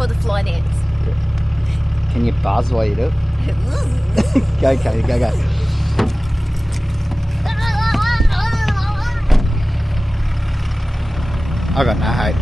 called the fly dance. Can you buzz while you do it? Go, Katie, go, go. I got no hope.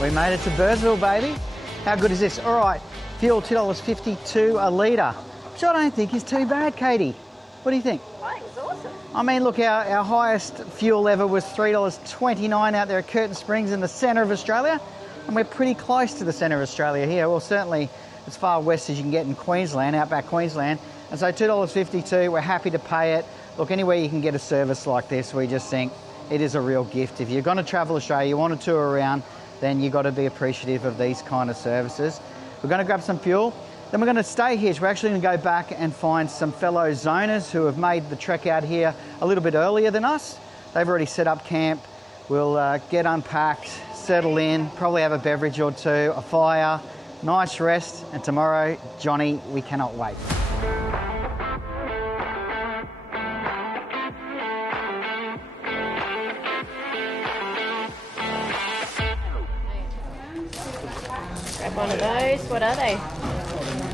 We made it to Birdsville, baby. How good is this? All right, fuel $2.52 a litre, which I don't think is too bad, Katie. What do you think? I think it's awesome. I mean, look, our highest fuel ever was $3.29 out there at Curtin Springs in the centre of Australia, and we're pretty close to the centre of Australia here. Well, certainly as far west as you can get in Queensland, outback Queensland. And so $2.52, we're happy to pay it. Look, anywhere you can get a service like this, we just think it is a real gift. If you're going to travel Australia, you want to tour around, then you've got to be appreciative of these kind of services. We're going to grab some fuel, then we're going to stay here. So we're actually going to go back and find some fellow zoners who have made the trek out here a little bit earlier than us. They've already set up camp. We'll get unpacked, settle in, probably have a beverage or two, a fire, nice rest, and tomorrow, Johnny, we cannot wait. Grab one of those. What are they?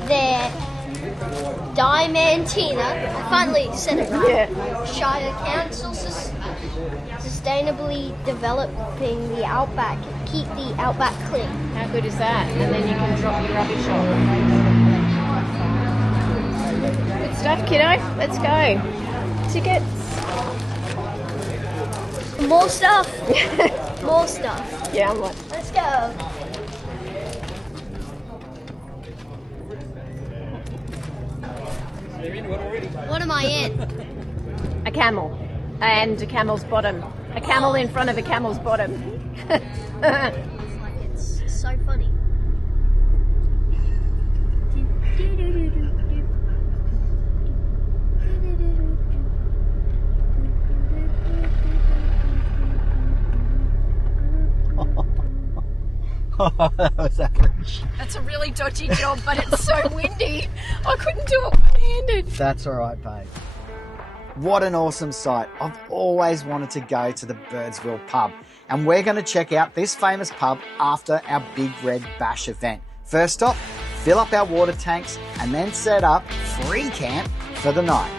They're Diamantina. I finally said it right. Yeah. Shire Council sustainably developing the outback. Keep the outback clean. How good is that? And then you can drop your rubbish off. Good stuff, kiddo. Let's go. Tickets. More stuff. More stuff. Yeah, I'm like, Let's go. What am I in? a camel. And a camel's bottom. A camel in front of a camel's bottom. It's so funny. That was average. That's a really dodgy job, but it's so windy. I couldn't do it one-handed. That's all right, babe. What an awesome sight. I've always wanted to go to the Birdsville pub, and we're going to check out this famous pub after our Big Red Bash event. First stop, fill up our water tanks, and then set up free camp for the night.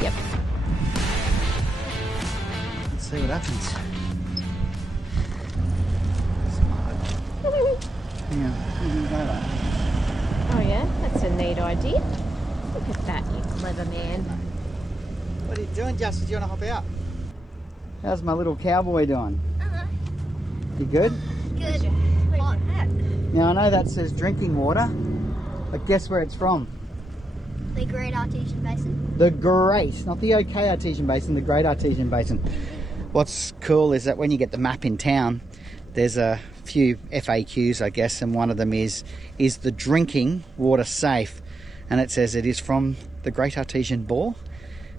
Yep. Let's see what happens. Oh yeah, that's a neat idea. Look at that, you clever man. What are you doing, Justin? Do you want to hop out? How's my little cowboy doing? You good? Good. Hot hat. Now I know that says drinking water, but guess where it's from? The Great Artesian Basin. The Great, not the OK Artesian Basin, the Great Artesian Basin. What's cool is that when you get the map in town, there's a few FAQs, I guess, and one of them is the drinking water safe? And it says it is from the Great Artesian Bore,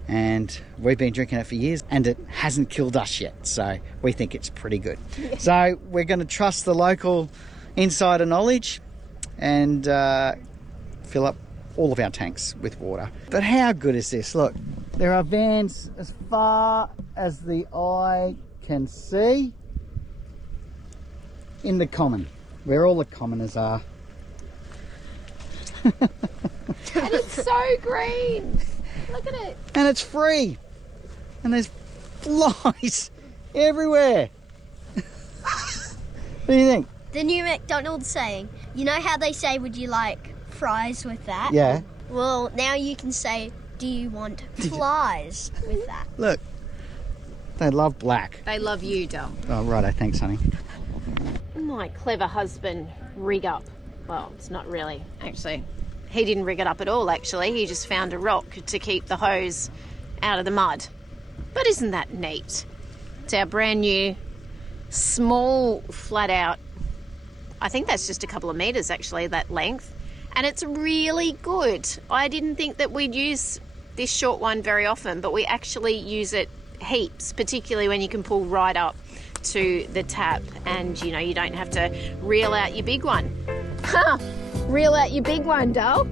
and we've been drinking it for years and it hasn't killed us yet, so we think it's pretty good. So we're going to trust the local insider knowledge and fill up all of our tanks with water. But how good is this? Look, there are vans as far as the eye can see in the common, where all the commoners are. And it's so green. Look at it. And it's free. And there's flies everywhere. What do you think? The new McDonald's saying, you know how they say, would you like fries with that? Yeah. Well, now you can say, do you want flies with that? Look, they love black. They love you, Del. Oh, righto, thanks, honey. My clever husband rig up. Well, it's not really, actually. He didn't rig it up at all, actually. He just found a rock to keep the hose out of the mud. But isn't that neat? It's our brand new, small, flat out, I think that's just a couple of metres, actually, that length. And it's really good. I didn't think that we'd use this short one very often, but we actually use it heaps, particularly when you can pull right up to the tap and, you know, you don't have to reel out your big one. Reel out your big one, Dale.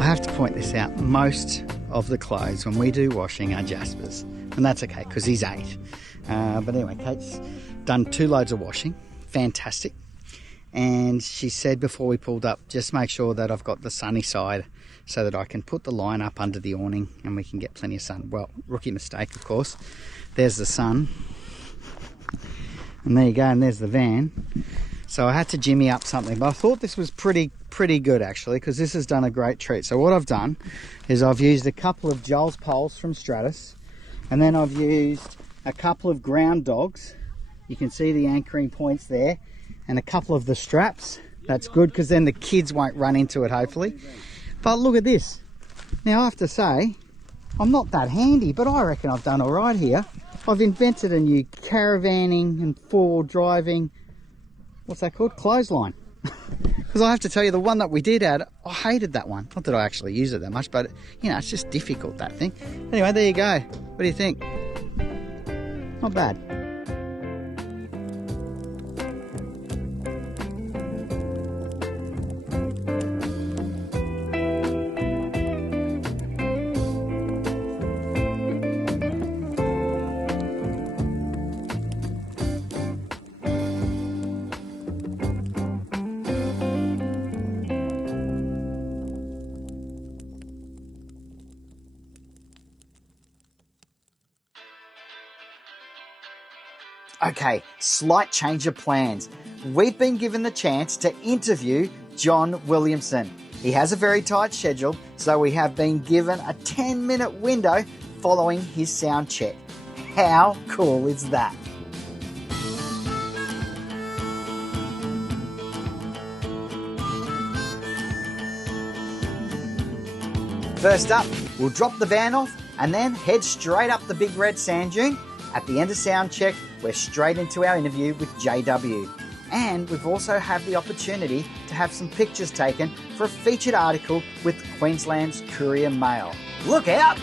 I have to point this out. Most of the clothes when we do washing are Jasper's, and that's okay because he's 8. But anyway, Kate's done 2 loads of washing. Fantastic. And she said before we pulled up, just make sure that I've got the sunny side so that I can put the line up under the awning and we can get plenty of sun. Well, rookie mistake, of course. There's the sun. And there you go, and there's the van. So I had to jimmy up something, but I thought this was pretty good actually, because this has done a great treat. So what I've done is I've used a couple of Joel's poles from Stratus, and then I've used a couple of ground dogs. You can see the anchoring points there, and a couple of the straps. That's good because then the kids won't run into it, hopefully. But look at this. Now I have to say, I'm not that handy, but I reckon I've done all right here. I've invented a new caravanning and 4-wheel driving, what's that called? Clothesline. Because I have to tell you, the one that we did add, I hated that one. Not that I actually use it that much, but you know, it's just difficult, that thing. Anyway, there you go. What do you think? Not bad. Okay, slight change of plans. We've been given the chance to interview John Williamson. He has a very tight schedule, so we have been given a 10-minute window following his sound check. How cool is that? First up, we'll drop the van off and then head straight up the Big Red Sand Dune. At the end of sound check, we're straight into our interview with JW. And we've also had the opportunity to have some pictures taken for a featured article with Queensland's Courier Mail. Look out!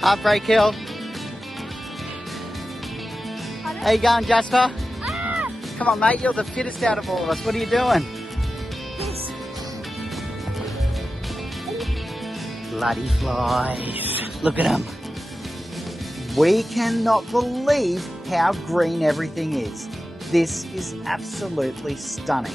Heartbreak Hill. How you going, Jasper? Come on, mate, you're the fittest out of all of us. What are you doing? Yes. Bloody flies. Look at them. We cannot believe how green everything is. This is absolutely stunning.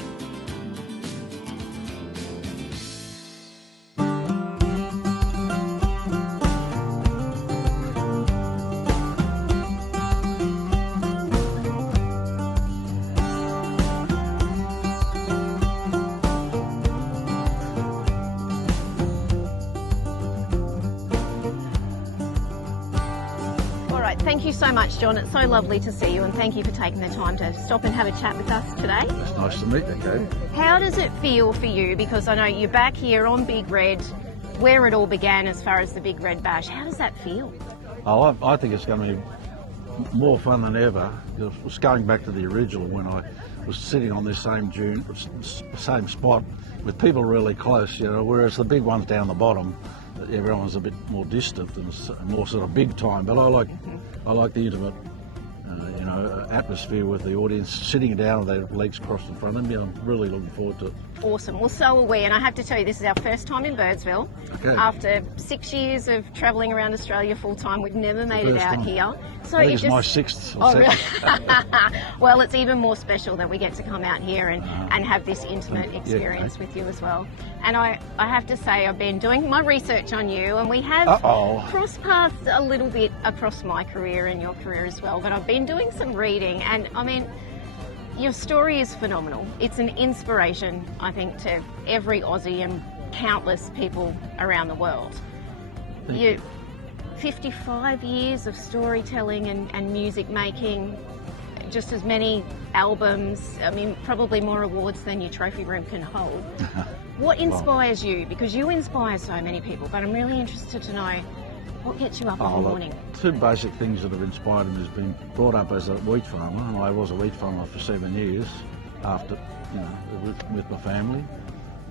Thank you so much, John. It's so lovely to see you, and thank you for taking the time to stop and have a chat with us today. It's nice to meet you, Kate. How does it feel for you? Because I know you're back here on Big Red, where it all began as far as the Big Red Bash. How does that feel? Oh, I think it's going to be more fun than ever. It was going back to the original when I was sitting on this same dune, same spot, with people really close, you know, whereas the big ones down the bottom, everyone's a bit more distant and more sort of big time. But I like the intimate, you know, atmosphere with the audience sitting down with their legs crossed in front of me. I'm really looking forward to it. Awesome. Well, so are we. And I have to tell you, this is our first time in Birdsville. Okay. After 6 years of travelling around Australia full time, we've never made it out here. So I think it's my sixth or seventh. Really? Well, it's even more special that we get to come out here and have this intimate experience with you as well. And I have to say, I've been doing my research on you, and we have crossed paths a little bit across my career and your career as well. But I've been doing some reading, and I mean, your story is phenomenal. It's an inspiration, I think, to every Aussie and countless people around the world. You 55 years of storytelling and music making, just as many albums, I mean, probably more awards than your trophy room can hold. What inspires you? Because you inspire so many people, but I'm really interested to know what gets you up in the morning. Two basic things that have inspired me has been brought up as a wheat farmer, and I was a wheat farmer for 7 years after, you know, with my family.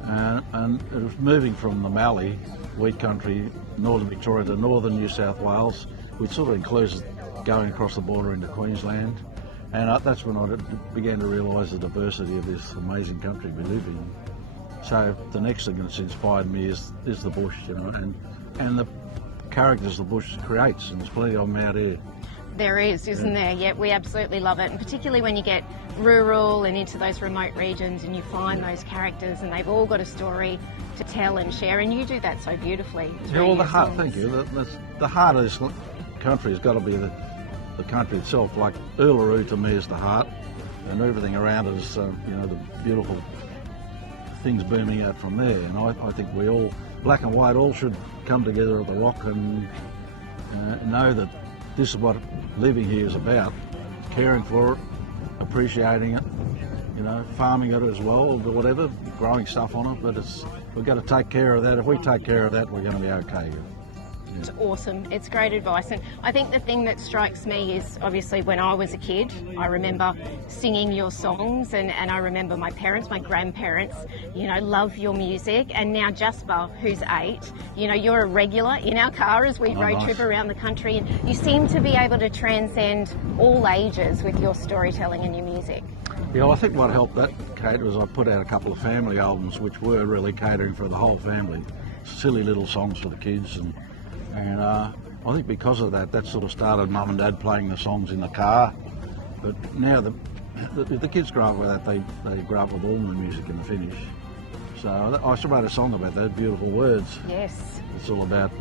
And it was moving from the Mallee, wheat country, northern Victoria to northern New South Wales, which sort of includes going across the border into Queensland. And that's when I began to realise the diversity of this amazing country we live in. So the next thing that's inspired me is the bush, you know, and the characters the bush creates, and there's plenty of them out here. There is, isn't there? Yeah, we absolutely love it, and particularly when you get rural and into those remote regions and you find those characters and they've all got a story to tell and share, and you do that so beautifully. Yeah, well, the heart, thank you. The heart of this country has got to be the country itself. Like Uluru to me is the heart, and everything around it is, you know, the beautiful things booming out from there. And I think we all, black and white, all should come together at the Rock and know that this is what living here is about. Caring for it, appreciating it, you know, farming it as well, or whatever, growing stuff on it. But we've got to take care of that. If we take care of that, we're going to be okay. It's awesome. It's great advice. And I think the thing that strikes me is, obviously, when I was a kid, I remember singing your songs, and I remember my parents, my grandparents, you know, love your music. And now Jasper, who's 8, you know, you're a regular in our car as we road trip around the country, and you seem to be able to transcend all ages with your storytelling and your music. Yeah, well, I think what helped that, Kate, was I put out a couple of family albums which were really catering for the whole family. Silly little songs for the kids, and I think because of that sort of started Mum and Dad playing the songs in the car. But now the kids grow up with that, they grow up with all the music in the finish. So I wrote a song about that, beautiful words. Yes. It's all about,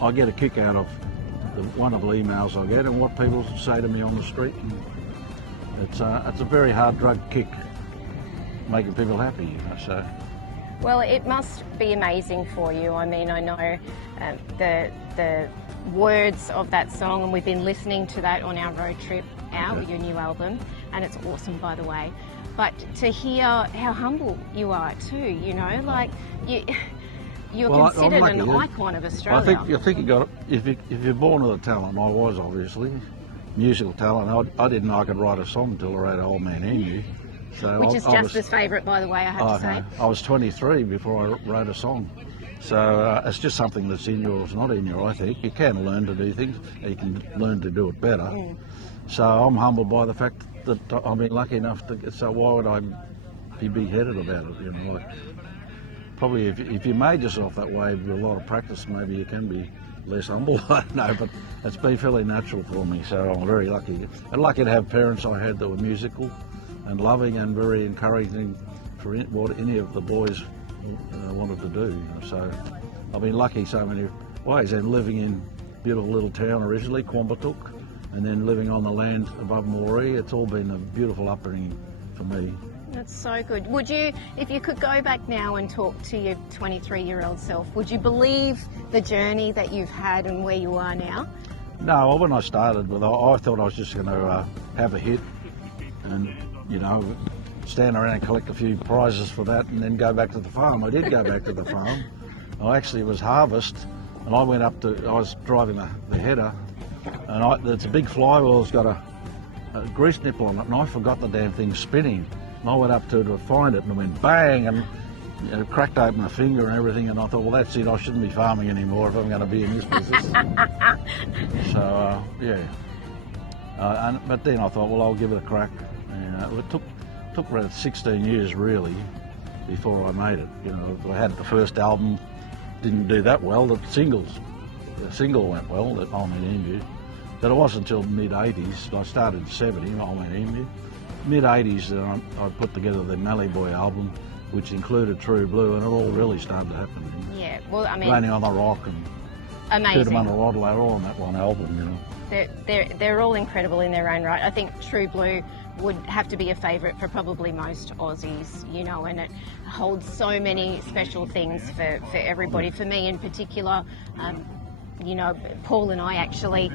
I get a kick out of the wonderful emails I get and what people say to me on the street. And it's a very hard drug kick, making people happy, you know, so. Well, it must be amazing for you. I mean, I know the words of that song, and we've been listening to that on our road trip out with your new album, and it's awesome, by the way. But to hear how humble you are too, you know, like you're considered an icon of Australia. I think you got it. If you're born with a talent, I was obviously musical talent. I didn't know I could write a song until I wrote Old Man and You. So which is Jasper's favourite, by the way, I have to say. I was 23 before I wrote a song. So it's just something that's in you or it's not in you, I think. You can learn to do things, you can learn to do it better. Mm. So I'm humbled by the fact that I've been lucky enough to, so why would I be big-headed about it, you know? Like, probably if you made yourself that way with a lot of practice, maybe you can be less humble. I don't know, but it's been fairly natural for me, so I'm very lucky. And lucky to have parents I had that were musical and loving and very encouraging for what any of the boys wanted to do. So I've been lucky so many ways, and living in a beautiful little town originally, Quambatook, and then living on the land above Moree, it's all been a beautiful upbringing for me. That's so good. Would you, if you could go back now and talk to your 23-year-old self, would you believe the journey that you've had and where you are now? No, well, when I started with, I thought I was just going to have a hit and, you know, stand around and collect a few prizes for that and then go back to the farm. I did go back to the farm. It was harvest, and I was driving the header, and it's a big flywheel, it's got a grease nipple on it, and I forgot the damn thing spinning. And I went up to find it, and it went bang, and cracked open my finger and everything, and I thought, well, that's it, I shouldn't be farming anymore if I'm going to be in this business. So, yeah. But then I thought, well, I'll give it a crack. And it took around 16 years, really, before I made it. You know, I had the first album, didn't do that well. The single went well, that Old Man Emu. But it wasn't until mid-80s, I started in 70, Old Man Emu. Mid-80s, I put together the Mallee Boy album, which included True Blue, and it all really started to happen. Yeah, well, I mean... Landing on the Rock and amazing. Cootamundra Rod, they were all on that one album, you know. They're all incredible in their own right. I think True Blue would have to be a favourite for probably most Aussies, you know, and it holds so many special things for everybody. For me in particular, you know, Paul and I actually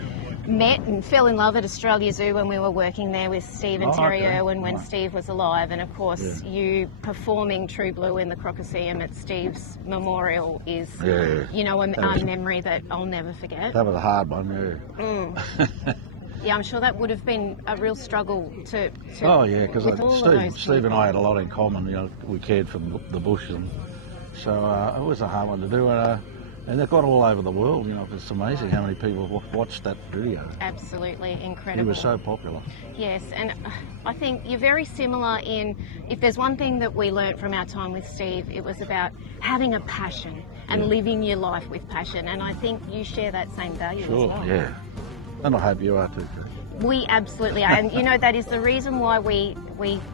met and fell in love at Australia Zoo when we were working there with Steve and Terry Irwin when Steve was alive, and of course you performing True Blue in the Crocoseum at Steve's memorial is, you know, a memory that I'll never forget. That was a hard one, Yeah, I'm sure that would have been a real struggle to oh yeah, because Steve and I had a lot people. in common. You know, we cared for the bush, and so it was a hard one to do. And they've got all over the world. You know, it's amazing how many people watched that video. Absolutely incredible. He was so popular. Yes, and I think you're very similar in, if there's one thing that we learnt from our time with Steve, it was about having a passion and living your life with passion, and I think you share that same value as well. Yeah. And I hope you are too. We absolutely are, and you know, that is the reason why we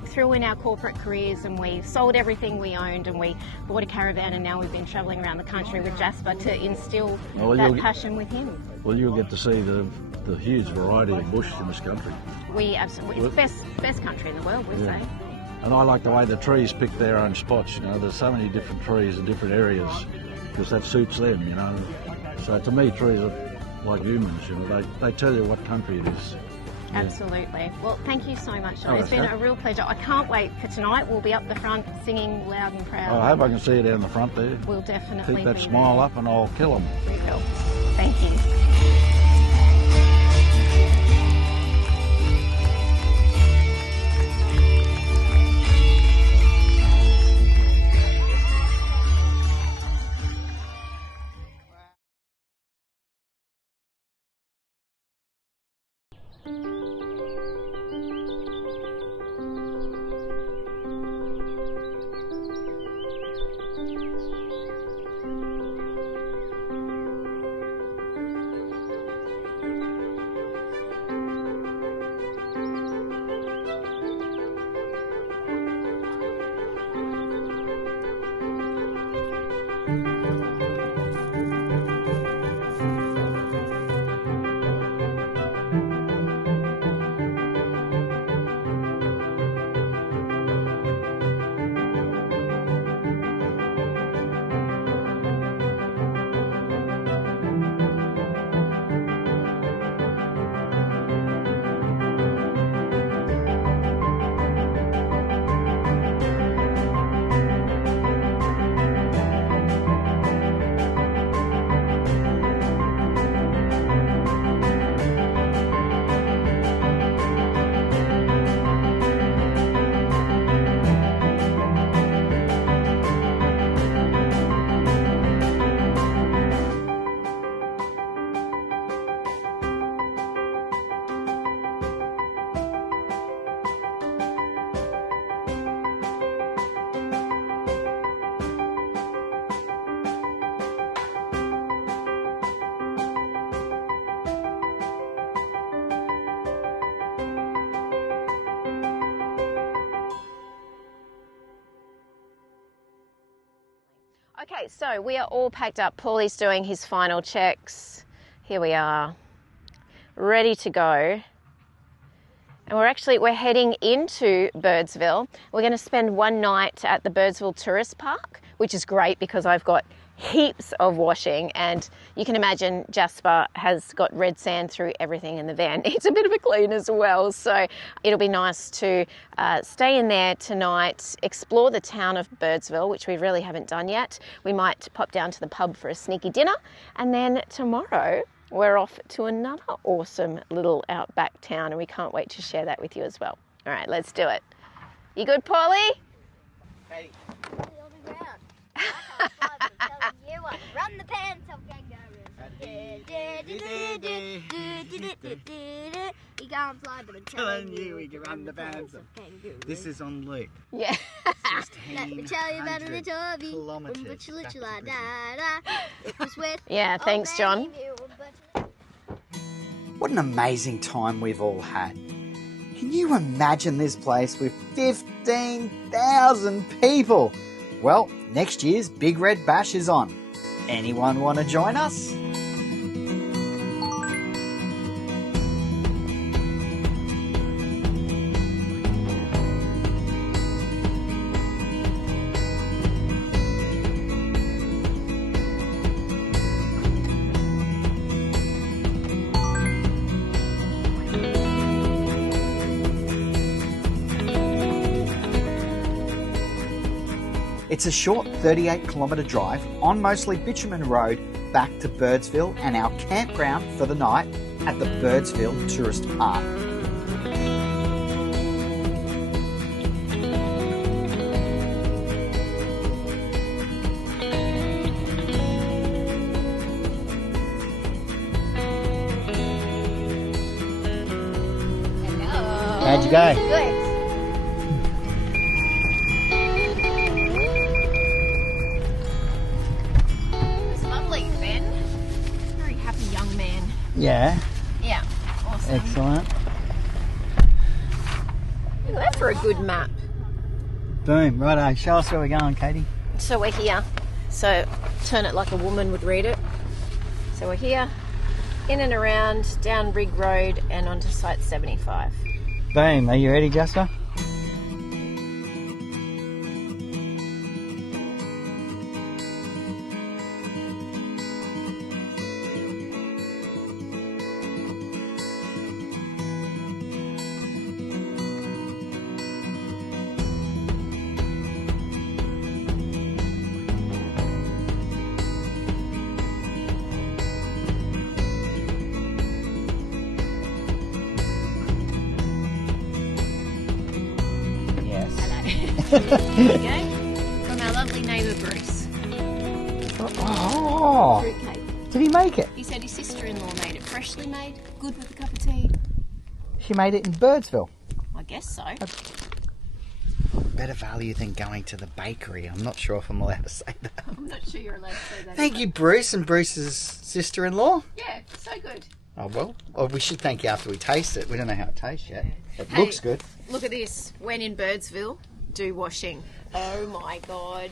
threw in our corporate careers and we sold everything we owned and we bought a caravan, and now we've been travelling around the country with Jasper to instill that passion with him. Well, you'll get to see the huge variety of bush in this country. We absolutely, it's the best country in the world, we say. And I like the way the trees pick their own spots, you know, there's so many different trees in different areas because that suits them, you know. So to me, trees are like humans, you know, they tell you what country it is. Absolutely. Well, thank you so much. It's been a real pleasure. I can't wait for tonight. We'll be up the front singing loud and proud. I hope I can see you down the front there. We'll definitely keep that smile up and I'll kill them. We will. Thank you. Okay, so we are all packed up. Paulie's doing his final checks. Here we are, ready to go. And we're heading into Birdsville. We're going to spend one night at the Birdsville Tourist Park, which is great because I've got heaps of washing, and you can imagine Jasper has got red sand through everything in the van. It's a bit of a clean as well, so it'll be nice to stay in there tonight, explore the town of Birdsville, which we really haven't done yet. We might pop down to the pub for a sneaky dinner, and then tomorrow we're off to another awesome little outback town, and we can't wait to share that with you as well. All right, let's do it. You good, Paulie? Katie. Run the pants of kangaroos. He can't fly, but I'm telling you, we can run the pants of kangaroos. This is on loop. Yeah. Let me tell you about a little bee. It was with Yeah, thanks, John. What an amazing time we've all had. Can you imagine this place with 15,000 people? Well, next year's Big Red Bash is on. Anyone want to join us? It's a short 38-kilometre drive on mostly bitumen road back to Birdsville and our campground for the night at the Birdsville Tourist Park. How'd you go? Good. Yeah. Yeah, awesome. Excellent. Look at that for a good map. Boom. Righto. Show us where we're going, Katie. So we're here. So turn it like a woman would read it. So we're here, in and around, down Rig Road and onto Site 75. Boom. Are you ready, Jasper? There you go. From our lovely neighbour Bruce. Oh, Fruitcake. did he make it? He said his sister-in-law made it freshly made, good with a cup of tea. She made it in Birdsville. I guess so. Better value than going to the bakery. I'm not sure if I'm allowed to say that. I'm not sure you're allowed to say that. Thank you, Bruce and Bruce's sister-in-law. Yeah, so good. Oh, well, we should thank you after we taste it. We don't know how it tastes yet. It Hey, looks good. Look at this. When in Birdsville, do washing. Oh my God.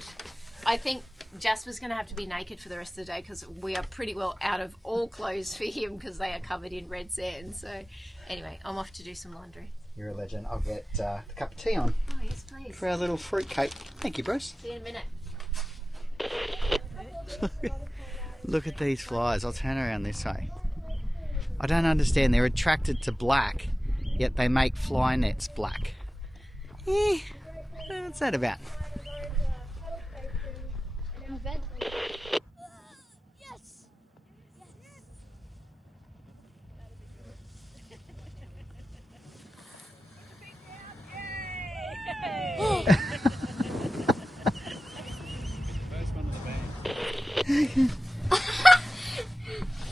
I think Jasper's going to have to be naked for the rest of the day because we are pretty well out of all clothes for him because they are covered in red sand. So anyway, I'm off to do some laundry. You're a legend. I'll get the cup of tea on Oh, yes, please. for our little fruit cake. Thank you, Bruce. See you in a minute. Look at these flies. I'll turn around this way. I don't understand. They're attracted to black, yet they make fly nets black. What's that about? Yes.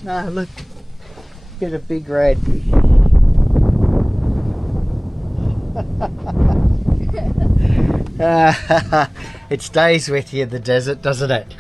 No, look. Get a big red. It stays with you in the desert, doesn't it?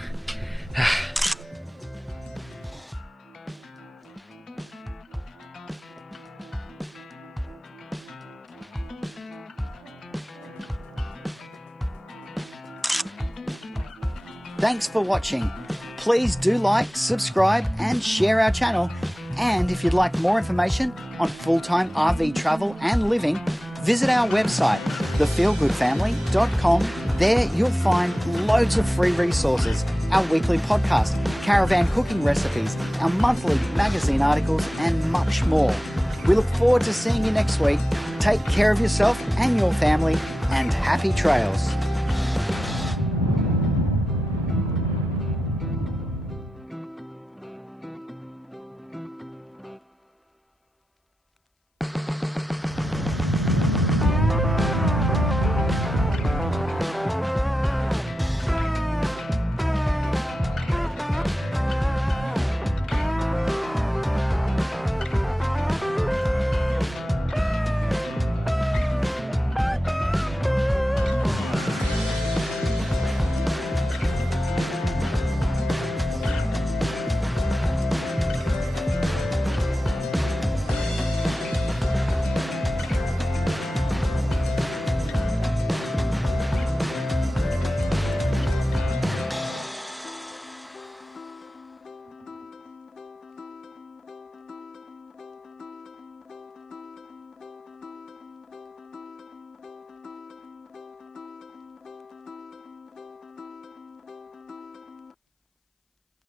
Thanks for watching. Please do like, subscribe and share our channel. And if you'd like more information on full-time RV travel and living, visit our website, thefeelgoodfamily.com. There you'll find loads of free resources, our weekly podcast, caravan cooking recipes, our monthly magazine articles and much more. We look forward to seeing you next week. Take care of yourself and your family, and happy trails.